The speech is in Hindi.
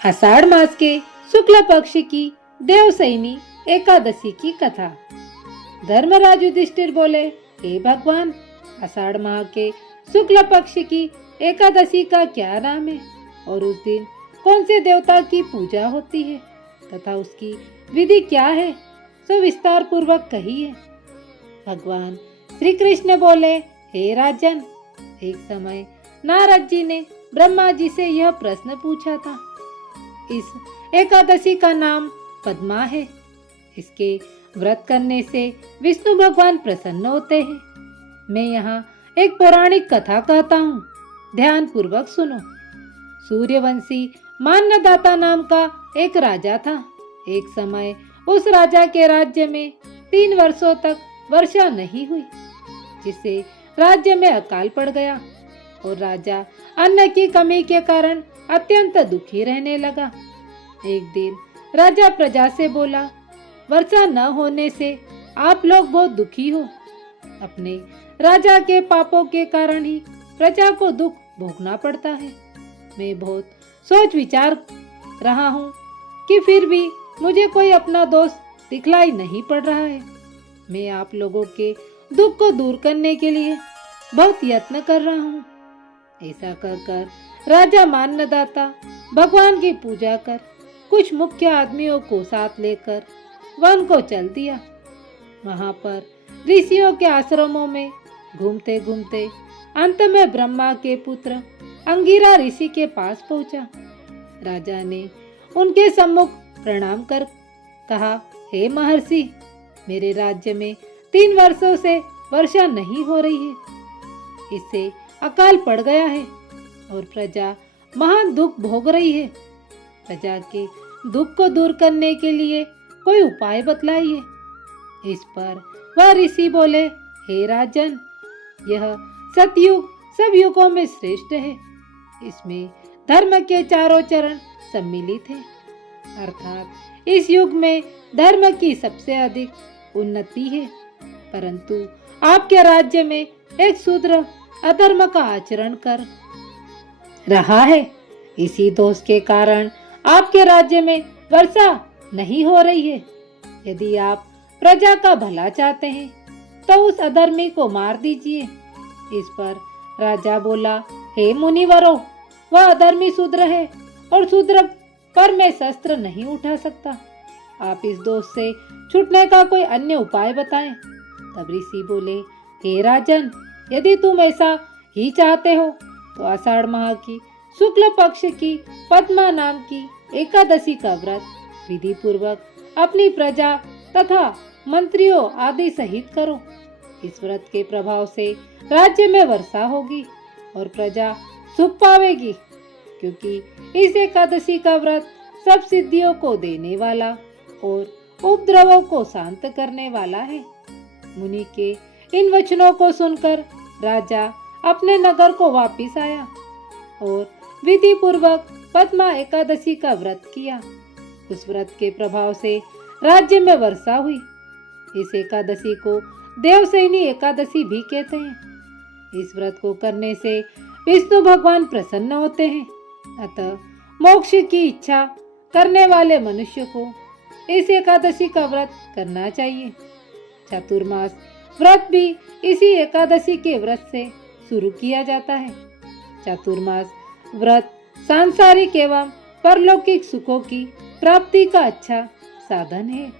आषाढ़ मास के शुक्ल पक्ष की देवसैनी एकादशी की कथा। धर्मराज युधिष्ठिर बोले, हे भगवान, आषाढ़ माह के शुक्ल पक्ष की एकादशी का क्या नाम है और उस दिन कौन से देवता की पूजा होती है तथा उसकी विधि क्या है, सो विस्तार पूर्वक कहिए। भगवान श्री कृष्ण बोले, हे राजन, एक समय नारद जी ने ब्रह्मा जी से यह प्रश्न पूछा था। इस एकादशी का नाम पद्मा है। इसके व्रत करने से विष्णु भगवान प्रसन्न होते हैं। मैं यहाँ एक पौराणिक कथा कहता हूँ, ध्यान पूर्वक सुनो। सूर्यवंशी मान्यदाता नाम का एक राजा था। एक समय उस राजा के राज्य में 3 वर्षों तक वर्षा नहीं हुई, जिससे राज्य में अकाल पड़ गया और राजा अन्न की कमी के कारण अत्यंत दुखी रहने लगा। एक दिन राजा प्रजा से बोला, वर्षा न होने से आप लोग बहुत दुखी हो। अपने राजा के पापों के कारण ही प्रजा को दुख भोगना पड़ता है। मैं बहुत सोच विचार रहा हूँ कि फिर भी मुझे कोई अपना दोष दिखलाई नहीं पड़ रहा है। मैं आप लोगों के दुख को दूर करने के लिए बहुत यत्न कर रहा हूँ। ऐसा कहकर राजा मान्यदाता भगवान की पूजा कर कुछ मुख्य आदमियों को साथ लेकर वन को चल दिया। वहां पर ऋषियों के आश्रमों में घूमते घूमते अंत में ब्रह्मा के पुत्र अंगिरा ऋषि के पास पहुंचा। राजा ने उनके सम्मुख प्रणाम कर कहा, हे महर्षि, मेरे राज्य में 3 वर्षों से वर्षा नहीं हो रही है। इससे अकाल पड़ गया है और प्रजा महान दुख भोग रही है। प्रजा के दुख को दूर करने के लिए कोई उपाय बतलाइए। इस पर वह ऋषि बोले, हे राजन, यह सतयुग सब युगों में श्रेष्ठ है। इसमें धर्म के चारों चरण सम्मिलित हैं। अर्थात इस युग में धर्म की सबसे अधिक उन्नति है। परंतु आपके राज्य में एक शूद्र अधर्म का आचरण कर रहा है। इसी दोष के कारण आपके राज्य में वर्षा नहीं हो रही है। यदि आप प्रजा का भला चाहते हैं तो उस अधर्मी को मार दीजिए। इस पर राजा बोला, हे मुनिवरों, वह अधर्मी शूद्र है और शूद्र पर मैं शस्त्र नहीं उठा सकता। आप इस दोष से छूटने का कोई अन्य उपाय बताएं। तब ऋषि बोले, हे राजन, यदि तुम ऐसा ही चाहते हो तो आषाढ़ माह की शुक्ल पक्ष की पद्मा नाम की एकादशी का व्रत विधि पूर्वक अपनी प्रजा तथा मंत्रियों आदि सहित करो। इस व्रत के प्रभाव से राज्य में वर्षा होगी और प्रजा सुख पावेगी, क्योंकि इस एकादशी का व्रत सब सिद्धियों को देने वाला और उपद्रवों को शांत करने वाला है। मुनि के इन वचनों को सुनकर राजा अपने नगर को वापिस आया और विधि पूर्वक पद्मा एकादशी का व्रत किया। उस व्रत के प्रभाव से राज्य में वर्षा हुई। इस एकादशी को देवसैनी एकादशी भी कहते हैं। इस व्रत को करने से विष्णु भगवान प्रसन्न होते हैं। अतः मोक्ष की इच्छा करने वाले मनुष्य को इस एकादशी का व्रत करना चाहिए। चातुर्मास व्रत भी इसी एकादशी के व्रत से शुरू किया जाता है। चातुर्मास व्रत सांसारिक एवं परलौकिक सुखों की प्राप्ति का अच्छा साधन है।